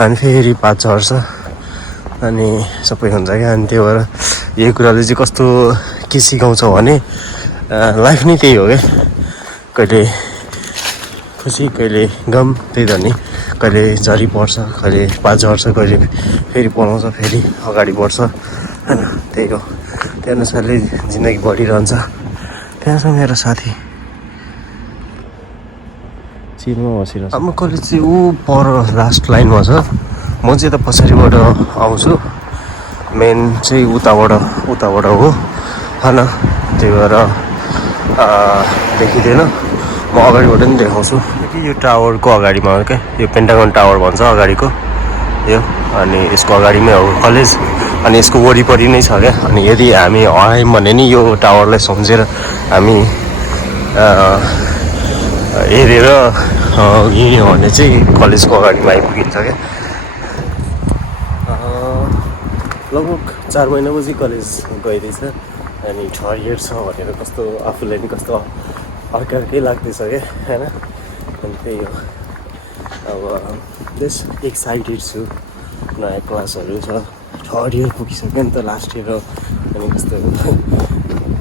अनि फेरि पात झर्छ अनि सबै हुन्छ क्या। अनि त्यो भएर यही कुराले चाहिँ कस्तो के सिकाउँछ भने लाइफ नै त्यही हो क्या, कहिले खुसी कहिले गम, त्यही त नि। कहिले झरी पर्छ, कहिले पात झर्छ, कहिले फेरि पलाउँछ, फेरि अगाडि बढ्छ होइन, त्यही हो। त्यही अनुसारले जिन्दगी बढिरहन्छ। त्यहाँ छ मेरो साथी चिरमा बसिरहेछ। अब कलेज चाहिँ ऊ पर लास्ट लाइनमा छ, म चाहिँ यता पछाडिबाट आउँछु। मेन चाहिँ उताबाट हो होइन, त्यही भएर देखिँदैन। म अगाडिबाट नि देखाउँछु कि यो टावरको अगाडिमा हो क्या, यो पेन्टागन टावर भन्छ अगाडिको यो। अनि यसको अगाडिमै हो कलेज, अनि यसको वरिपरि नै छ क्या। अनि यदि हामी हरायौँ भने नि यो टावरलाई सम्झेर हामी हेरेर हिँड्यो भने चाहिँ कलेजको अगाडिमा आइपुगिन्छ क्या। लगभग 4 महिनापछि कलेज गइरहेछ अनि 3rd इयर छ भनेर कस्तो आफूलाई नि कस्तो अर्कै लाग्दैछ क्या होइन। अनि त्यही हो, अब जस्ट एक्साइटेड छु। नयाँ क्लासहरू छ, 3rd इयर पुगिसक्यो नि त, लास्ट इयर हो। अनि कस्तो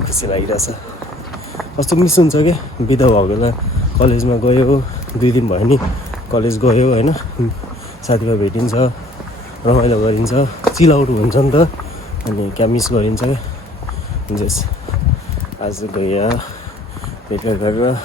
खुसी लागिरहेछ, कस्तो मिस हुन्छ क्या बिदा भएको बेला। कलेजमा गयो 2 दिन भयो नि, कलेज गयो होइन, साथीभाइ भेटिन्छ, रमाइलो गरिन्छ, चिल आउट हुन्छ नि त। अनि क्या मिस गरिन्छ क्या। जस आज गयो भेटघाट गरेर